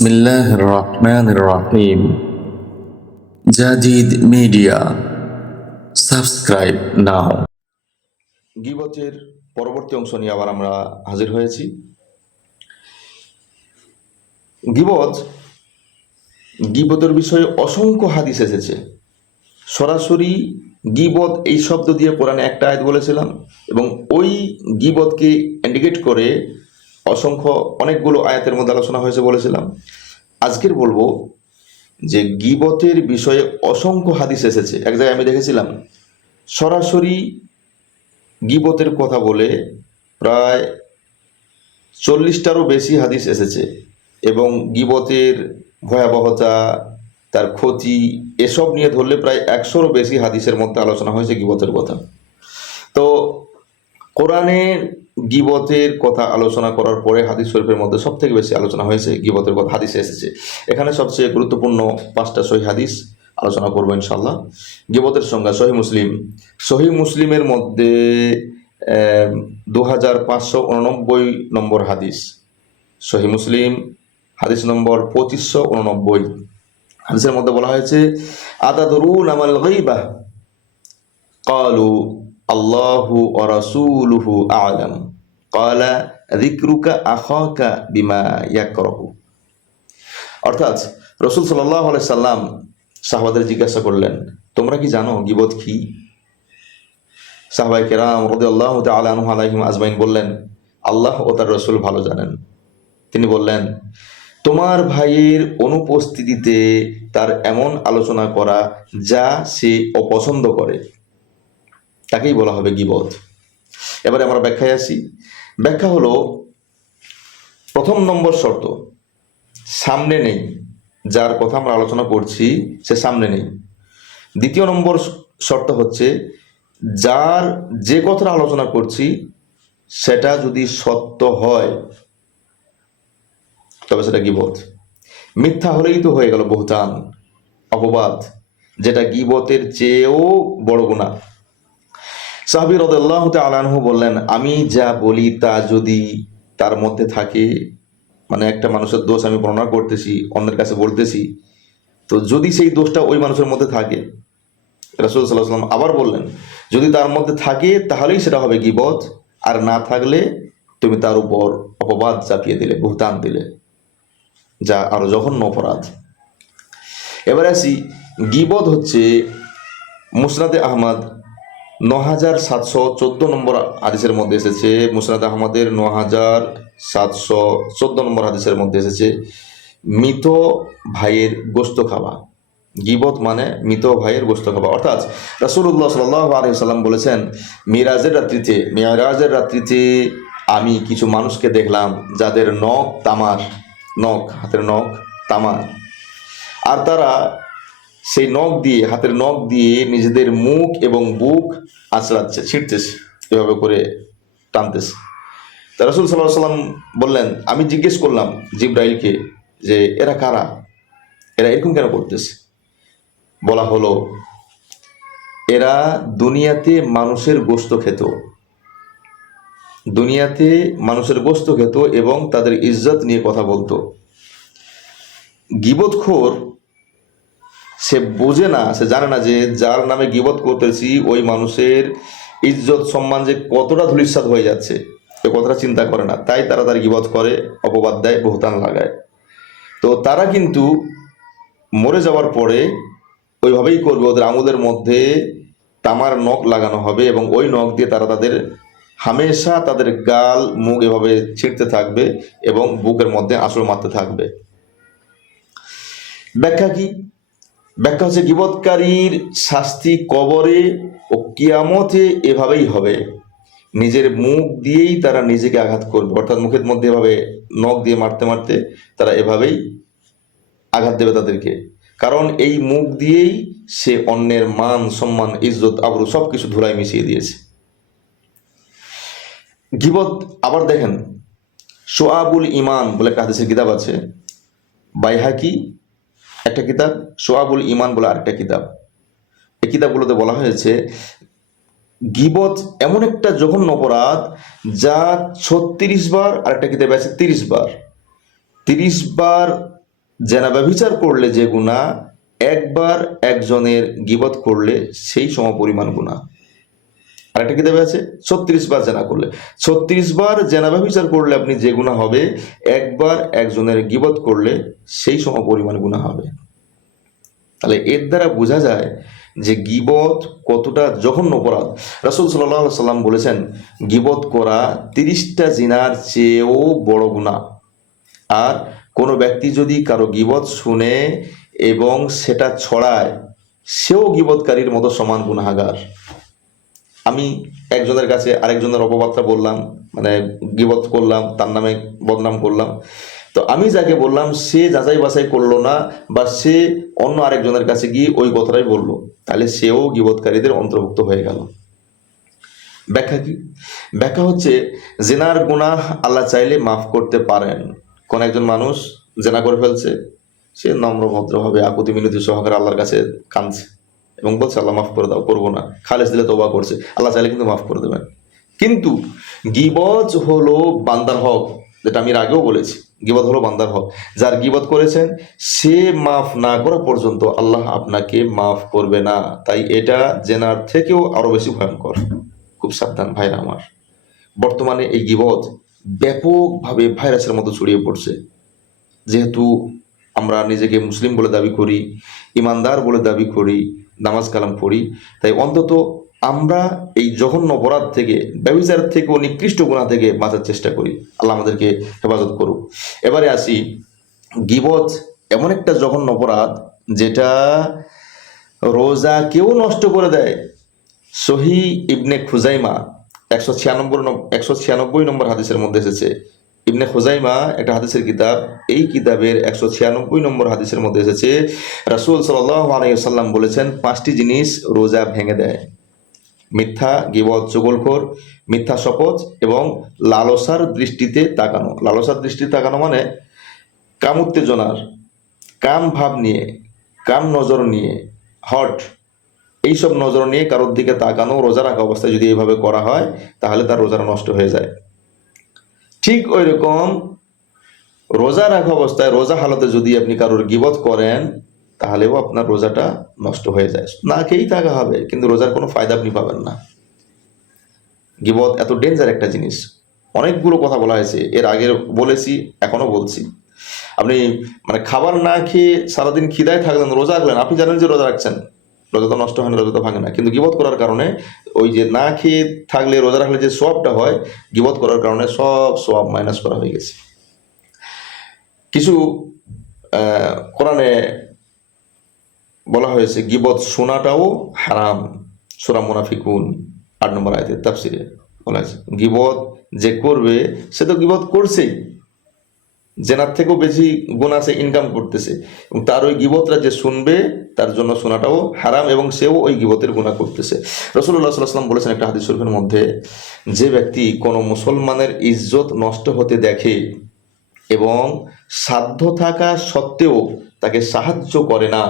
বিসমিল্লাহির রহমানির রহিম। Jadid media, subscribe নাও। গীবতের পরবর্তী অংশ নিয়ে আবার আমরা হাজির হয়েছি। গীবতের বিষয়ে অসংখ্য হাদিস এসেছে। সরাসরি গীবত এই শব্দ দিয়ে কোরআনে একটা আয়াত বলেছিলাম, এবং ওই গীবতকে ইন্ডিকেট করে অনেকগুলো আয়াতের মধ্যে আলোচনা হয়েছে বলেছিলাম। আজকের বলবো যে গীবতের বিষয়ে অসংখ্য হাদিস এসেছে। এক জায়গায় আমি দেখেছিলাম সরাসরি গীবতের কথা বলে প্রায় 40টারও বেশি হাদিস এসেছে, এবং গীবতের ভয়াবহতা, তার ক্ষতি, এসব নিয়ে ধরলে প্রায় 100রও বেশি হাদিসের মধ্যে আলোচনা হয়েছে গীবতের কথা। তো কোরআনে গীবতের কথা আলোচনা করার পরে হাদিস শরীফের মধ্যে সব থেকে বেশি আলোচনা হয়েছে গীবতের কথা হাদিসে এসেছে। এখানে সবচেয়ে গুরুত্বপূর্ণ 5টা সহিহ হাদিস আলোচনা করবো ইনশাল্লাহ। গীবতের সংজ্ঞা সহিহ মুসলিমের মধ্যে 2589 নম্বর হাদিস। সহিহ মুসলিম হাদিস নম্বর 2589। হাদিসের মধ্যে বলা হয়েছে, আতাদরুনা মাল গীবাহ? ক্বালু আল্লাহু ওয়া রাসূলুহু আ'লাম। ক্বালা যিকরুকা আখাকা বিমা ইয়াকরাহু। অর্থাৎ রাসূল সাল্লাল্লাহু আলাইহি সাল্লাম সাহাবাদের জিজ্ঞাসা করলেন, তোমরা কি জানো গীবত কি? সাহাবায়ে কেরাম রাদিয়াল্লাহু তাআলা আনহুম আজমাইন বললেন, আল্লাহ ও তার রাসূল ভালো জানেন। তিনি বললেন, তোমার ভাইয়ের অনুপস্থিতিতে তার এমন আলোচনা করা যা সে অপছন্দ করে, তাকেই বলা হবে গীবত। এবারে আমরা ব্যাখ্যায় আসি। ব্যাখ্যা হলো, প্রথম নম্বর শর্ত, সামনে নেই। যার কথা আমরা আলোচনা করছি সে সামনে নেই। দ্বিতীয় নম্বর শর্ত হচ্ছে, যার যে কথাটা আলোচনা করছি সেটা যদি সত্য হয় তবে সেটা গীবত। মিথ্যা হলেই তো হয়ে গেল বুহতান, অপবাদ, যেটা গীবতের চেয়েও বড় গুনাহ। সাহাবী রাদিয়াল্লাহু তাআলা আনহু বললেন, আমি যা বলি তা যদি তার মধ্যে থাকে, মানে একটা মানুষের দোষ আমি বর্ণনা করতেছি, অন্যের কাছে বলতেছি, তো যদি সেই দোষটা ওই মানুষের মধ্যে থাকে, রাসূল সাল্লাল্লাহু আলাইহি ওয়াসাল্লাম আবার বললেন, যদি তার মধ্যে থাকে তাহলেই সেটা হবে গীবত, আর না থাকলে তুমি তার উপর অপবাদ চাপিয়ে দিলে, বুহতান দিলে, যা আরো জঘন্য অপরাধ। এবার আসি, গীবত হচ্ছে মুসনাদে আহমদ 9714 নম্বর হাদিসের মধ্যে এসেছে। মুসনাদ আহমদের 9714 নম্বর হাদিসের মধ্যে এসেছে, মৃত ভাইয়ের গোশত খাওয়া। গীবত মানে মৃত ভাইয়ের গোশত খাওয়া। অর্থাৎ রাসূলুল্লাহ সাল্লাল্লাহু আলাইহি ওয়াসাল্লাম বলেছেন, মিরাজের রাত্রিতে আমি কিছু মানুষকে দেখলাম যাদের নখ তামার, হাতের নখ তামার, আর তারা সেই হাতের নখ দিয়ে নিজেদের মুখ এবং বুক আঁচড়াচ্ছে, ছিঁড়তেছে, এভাবে করে টানতেছে। তা রাসূল সাল্লাল্লাহু আলাইহি ওয়াসাল্লাম বললেন, আমি জিজ্ঞেস করলাম জিবরাইলকে যে এরা কারা, এরা এরকম কেন করতেছে? বলা হলো, এরা দুনিয়াতে মানুষের গোশত খেত এবং তাদের ইজ্জত নিয়ে কথা বলতো। গীবতখোর সে বোঝে না, সে জানে না যে যার নামে গীবত করতেছি ওই মানুষের ইজ্জত সম্মান যে কতটা ধূলিসাৎ হয়ে যাচ্ছে, এ কথাটা চিন্তা করে না। তাই তারা তার গীবত করে, অপবাদ দেয়, বুহতান লাগায়। তো তারা কিন্তু মরে যাওয়ার পরে ওইভাবেই করবে। ওদের আঙুলের মধ্যে তামার নখ লাগানো হবে এবং ওই নখ দিয়ে তারা হামেশা তাদের গাল, মুখ এভাবে ছিঁড়তে থাকবে এবং বুকের মধ্যে আঁচড় মারতে থাকবে। ব্যাখ্যা কি? ব্যাখ্যা হচ্ছে, গীবতকারীর শাস্তি কবরে ও কিয়ামতে এভাবেই হবে। নিজের মুখ দিয়েই তারা নিজেকে আঘাত করবে, অর্থাৎ মুখের মধ্যে এভাবে নখ দিয়ে মারতে মারতে তারা এভাবেই আঘাত দেবে তাদেরকে। কারণ এই মুখ দিয়েই সে অন্যের মান, সম্মান, ইজ্জত, আবরু সবকিছু ধুলায় মিশিয়ে দিয়েছে। গীবত আবার দেখেন, শোয়াবুল ঈমান বলে একটা হাদিসের কিতাব আছে, বাইহাকি একটা কিতাব, শোয়াবুল ঈমান বলে আরেকটা কিতাব। এই কিতাবগুলোতে বলা হয়েছে, গীবত এমন একটা জঘন্য অপরাধ যা 36 বার, আরেকটা কিতাবে আছে 30 বার জেনা ব্যভিচার করলে যে গুনাহ, একবার একজনের গীবত করলে সেই সমপরিমাণ গুনাহ। আরেকটা কিতাবে আছে 36 বার জেনা করলে, 36 বার জেনা ব্যভিচার করলে আপনি যে গুনাহ হবে, একবার একজনের গীবত করলে সেই সমপরিমাণ গুনাহ হবে। তাহলে এর দ্বারা বোঝা যায় যে গীবত কতটা জঘন্য অপরাধ। রাসূল সাল্লাল্লাহু আলাইহি সাল্লাম বলেছেন, গীবত করা 30টা জিনার চেয়েও বড় গুনাহ। আর কোনো ব্যক্তি যদি কারো গীবত শুনে এবং সেটা ছড়ায়, সেও গীবতকারীর মতো সমান গুনাহগার। আমি একজনের কাছে আরেকজনের অপবাদটা বললাম, মানে গীবত করলাম, তার নামে বদনাম করলাম, তো আমি যাকে বললাম সে যাচাই বাছাই করলো না, বা সে অন্য আরেকজনের কাছে গিয়ে ওই কথাটাই বললো, তাহলে সেও গীবতকারীদের অন্তর্ভুক্ত হয়ে গেল। ব্যাখ্যা কি? ব্যাখ্যা হচ্ছে, জেনার গুনাহ আল্লাহ চাইলে মাফ করতে পারেন। কোন একজন মানুষ জেনা করে ফেলছে, সে নম্র ভদ্রভাবে আকুতি মিনতি সহকারে আল্লাহর কাছে কাঁদছে এবং বলছে আল্লাহ মাফ করে দাও, করবো না, খালেস দিলে তওবা করছে, আল্লাহ চাইলে কিন্তু মাফ করে দেবেন। কিন্তু গীবত হলো বান্দার হক, যেটা আমি এর আগেও বলেছি, গীবত হলো বান্দার হক। যার গীবত করেছেন সে মাফ না করা পর্যন্ত আল্লাহ আপনাকে মাফ করবে না। তাই এটা জেনার থেকেও আরো বেশি ভয়ঙ্কর। খুব সাবধান ভাইরা আমার। বর্তমানে এই গীবত ব্যাপকভাবে ভাইরাসের মতো ছড়িয়ে পড়ছে। যেহেতু আমরা নিজেকে মুসলিম বলে দাবি করি, ইমানদার বলে দাবি করি, নামাজ কালাম পড়ি, তাই অন্তত আমরা এই জঘন্য অপরাধ থেকে, ব্যভিচার থেকে ও নিকৃষ্ট গুনাহ থেকে বাঁচার চেষ্টা করি। আল্লাহ আমাদেরকে হেফাজত করুক। এবারে আসি, গীবত এমন একটা জঘন্য অপরাধ যেটা রোজাকেও নষ্ট করে দেয়। সহিহ ইবনে খুজাইমা 196 নম্বর হাদিসের মধ্যে এসেছে। ইবনে খুজাইমা একটা হাদিসের কিতাব, এই কিতাবের 196 নম্বর হাদিসের মধ্যে এসেছে, রাসূল সাল্লাল্লাহু আলাইহি ওয়াসাল্লাম বলেছেন, 5টি জিনিস রোজা ভেঙে দেয়: মিথ্যা, গীবত, চুগলখোর, মিথ্যা শপথ এবং লালসার দৃষ্টিতে তাকানো। লালসার দৃষ্টিতে তাকানো মানে কাম উত্তেজনার, কাম ভাব নিয়ে, কাম নজর নিয়ে, হট, এইসব নজর নিয়ে কারোর দিকে তাকানো রোজা রাখা অবস্থায় যদি এইভাবে করা হয়, তাহলে তার রোজাটা নষ্ট হয়ে যায়। ঠিক ওই রকম রোজা রাখা অবস্থায়, রোজা হালতে যদি আপনি কারোর গীবত করেন, তাহলেও আপনার রোজাটা নষ্ট হয়ে যায়। না খেয়েই থাকা হবে, কিন্তু রোজার কোনো ফায়দা আপনি পাবেন না। গীবত এত ডেঞ্জার একটা জিনিস। অনেকগুলো কথা বলা হয়েছে, এর আগে বলেছি, এখনো বলছি। আপনি মানে খাবার না খেয়ে সারাদিন খিদায় থাকলেন, রোজা রাখলেন, আপনি জানেন যে রোজা রাখছেন, রোজা তো নষ্ট হয় না, রোজা তো ভাঙে না, কিন্তু গীবত করার কারণে ওই যে না খেয়ে থাকলে, রোজা রাখলে যে সওয়াবটা হয়, গীবত করার কারণে সব সওয়াব মাইনাস করা হয়ে গেছে। কিছু কোরআনে বলা হয়েছে গীবত শোনাটাও হারাম। সূরা মুনাফিকুন 8 নম্বর আয়াতের তাফসিরে বলা হয়েছে, গীবত যে করবে সে তো গীবত করছেই, জেনার থেকেও বেশি গুনাহ সে ইনকাম করতেছে, এবং তার ওই গীবতটা যে শুনবে তার জন্য শোনাটাও হারাম, এবং সেও ওই গীবতের গুনাহ করতেছে। রাসূলুল্লাহ সাল্লাল্লাহু আলাইহি ওয়াসাল্লাম বলেছেন একটা হাদিস শরীফের মধ্যে, যে ব্যক্তি কোনো মুসলমানের ইজ্জত নষ্ট হতে দেখে এবং সাধ্য থাকা সত্ত্বেও তাকে সাহায্য করে না,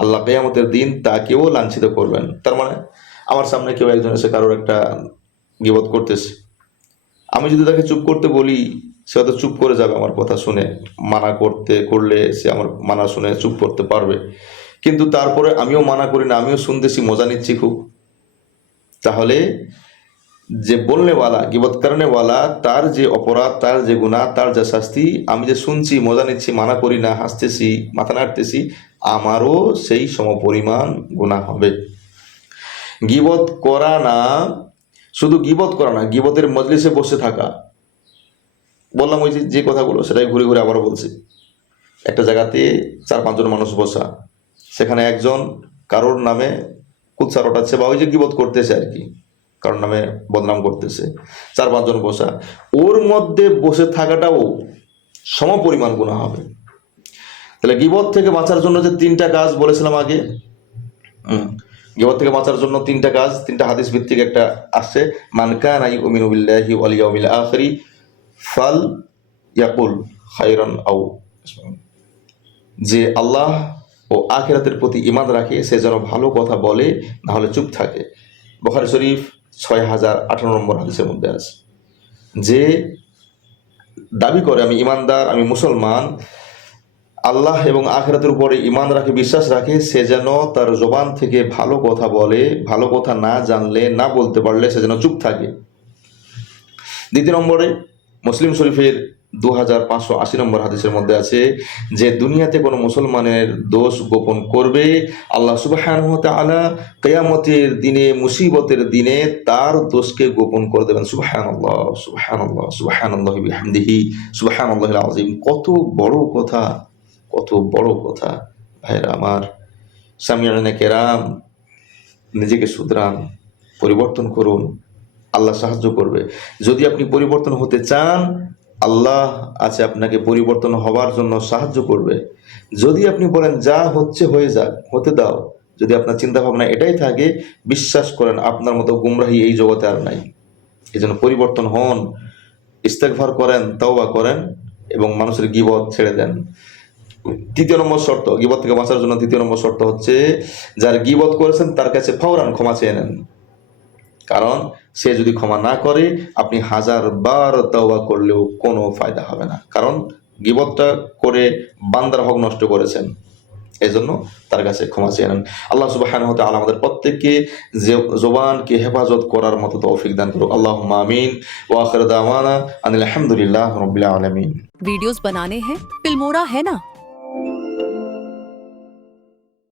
আল্লাহ কিয়ামতের দিন তাকেও লাঞ্ছিত করবেন। তার মানে আমার সামনে কেউ একজন এসে কারোর একটা গীবত করতেছে, আমি যদি তাকে চুপ করতে বলি, সে হয়তো চুপ করে যাবে আমার কথা শুনে, মানা করলে সে আমার মানা শুনে চুপ করতে পারবে, কিন্তু তারপরে আমিও মানা করি না, আমিও শুনতেছি, মজা নিচ্ছি খুব, তাহলে যে বলনেওয়ালা, গীবত করনেওয়ালা, তার যে অপরাধ, তার যে গুনাহ, তার যে শাস্তি, আমি যে শুনছি, মজা নিচ্ছি, মানা করি না, হাসতেছি, মাথা নাড়তেছি, আমারও সেই সমপরিমাণ গুনাহ হবে। গীবত করা না, শুধু গীবত করা না, গীবতের মজলিসে বসে থাকা, বললাম ওই যে কথাগুলো, সেটাই ঘুরে ঘুরে আবারও বলছি। একটা জায়গাতে 4-5 জন মানুষ বসা, সেখানে একজন কারোর নামে কুৎসা রটাচ্ছে, বা ওই যে গীবত করতেছে আর কি, কারোর নামে বদনাম করতেছে, 4-5 জন বসা, ওর মধ্যে বসে থাকাটাও সমপরিমাণ গুনাহ হবে। তাহলে গীবত থেকে বাঁচার জন্য যে 3টা কাজ বলেছিলাম আগে, গীবত থেকে বাঁচার জন্য 3টা কাজ, 3টা হাদিস ভিত্তিক একটা আসছে, মান কানা ইউমিনু বিল্লাহি ওয়াল ইয়াউমিল আখির ফাল ইয়াকুল খায়রান আও, যে আল্লাহ ও আখিরাতের প্রতি ঈমান রাখে সে যেন ভালো কথা বলে, না হলে চুপ থাকে। বুখারী শরীফ 6018 নম্বর হাদিসের মধ্যে আছে। যে দাবি করে আমি ঈমানদার, আমি মুসলমান, আল্লাহ এবং আখিরাতের উপরে ঈমান রাখে, বিশ্বাস রাখে, সে যেন তার জবান থেকে ভালো কথা বলে, ভালো কথা না জানলে, না বলতে পারলে সে যেন চুপ থাকে। দ্বিতীয় নম্বরে মুসলিম শরীফের 2580 নম্বর হাদিসের মধ্যে আছে যে দুনিয়াতে কোনো মুসলমানের দোষ গোপন করবে, আল্লাহ সুবহানাহু ওয়া তাআলা কিয়ামতের দিনে, মুসিবতের দিনে তার দোষকে গোপন করে দেবেন। সুবহানাল্লাহ, সুবহানাল্লাহ, সুবহানাল্লাহি বিহামদিহি, সুবহানাল্লাহিল আযীম। কত বড় কথা, কত বড় কথা ভাইরা আমার, সামিয়ানা কেরাম, নিজেকে শুধরান, পরিবর্তন করুন, আল্লাহ সাহায্য করবে। যদি আপনি পরিবর্তন হতে চান, আল্লাহ আছে আপনাকে পরিবর্তন হওয়ার জন্য সাহায্য করবে। যদি আপনি বলেন যা হচ্ছে হয়ে যাক, হতে দাও, যদি আপনার চিন্তা ভাবনা এটাই থাকে, বিশ্বাস করেন আপনার মতো গুমরাহী এই জগতে আর নাই। এই জন্য পরিবর্তন হন, ইস্তেগফার করেন, তাওবা করেন এবং মানুষের গীবত ছেড়ে দেন। তৃতীয় নম্বর শর্ত, গীবত থেকে বাঁচার জন্য তৃতীয় নম্বর শর্ত হচ্ছে যার গীবত করেছেন তার কাছে ফওরান ক্ষমা চেয়ে নেন। কারণ সে যদি ক্ষমা না করে, আপনি 1000 বার তওবা করলেও কোনো ফায়দা হবে না, কারণ গীবতটা করে বান্দার হক নষ্ট করেছেন। এজন্য তার কাছে ক্ষমা চেয়ে নেন। আল্লাহ সুবহানাহু ওয়া তাআলা আমাদের প্রত্যেককে জবানকে হেফাজত করার মতো তৌফিক দান করুক। আল্লাহুম্মা আমিন। ওয়া আখিরু দাওয়ানা আনিল হামদুলিল্লাহি রাব্বিল আলামিন। वीडियोस बनाने हैं, फिल्मोरा है ना।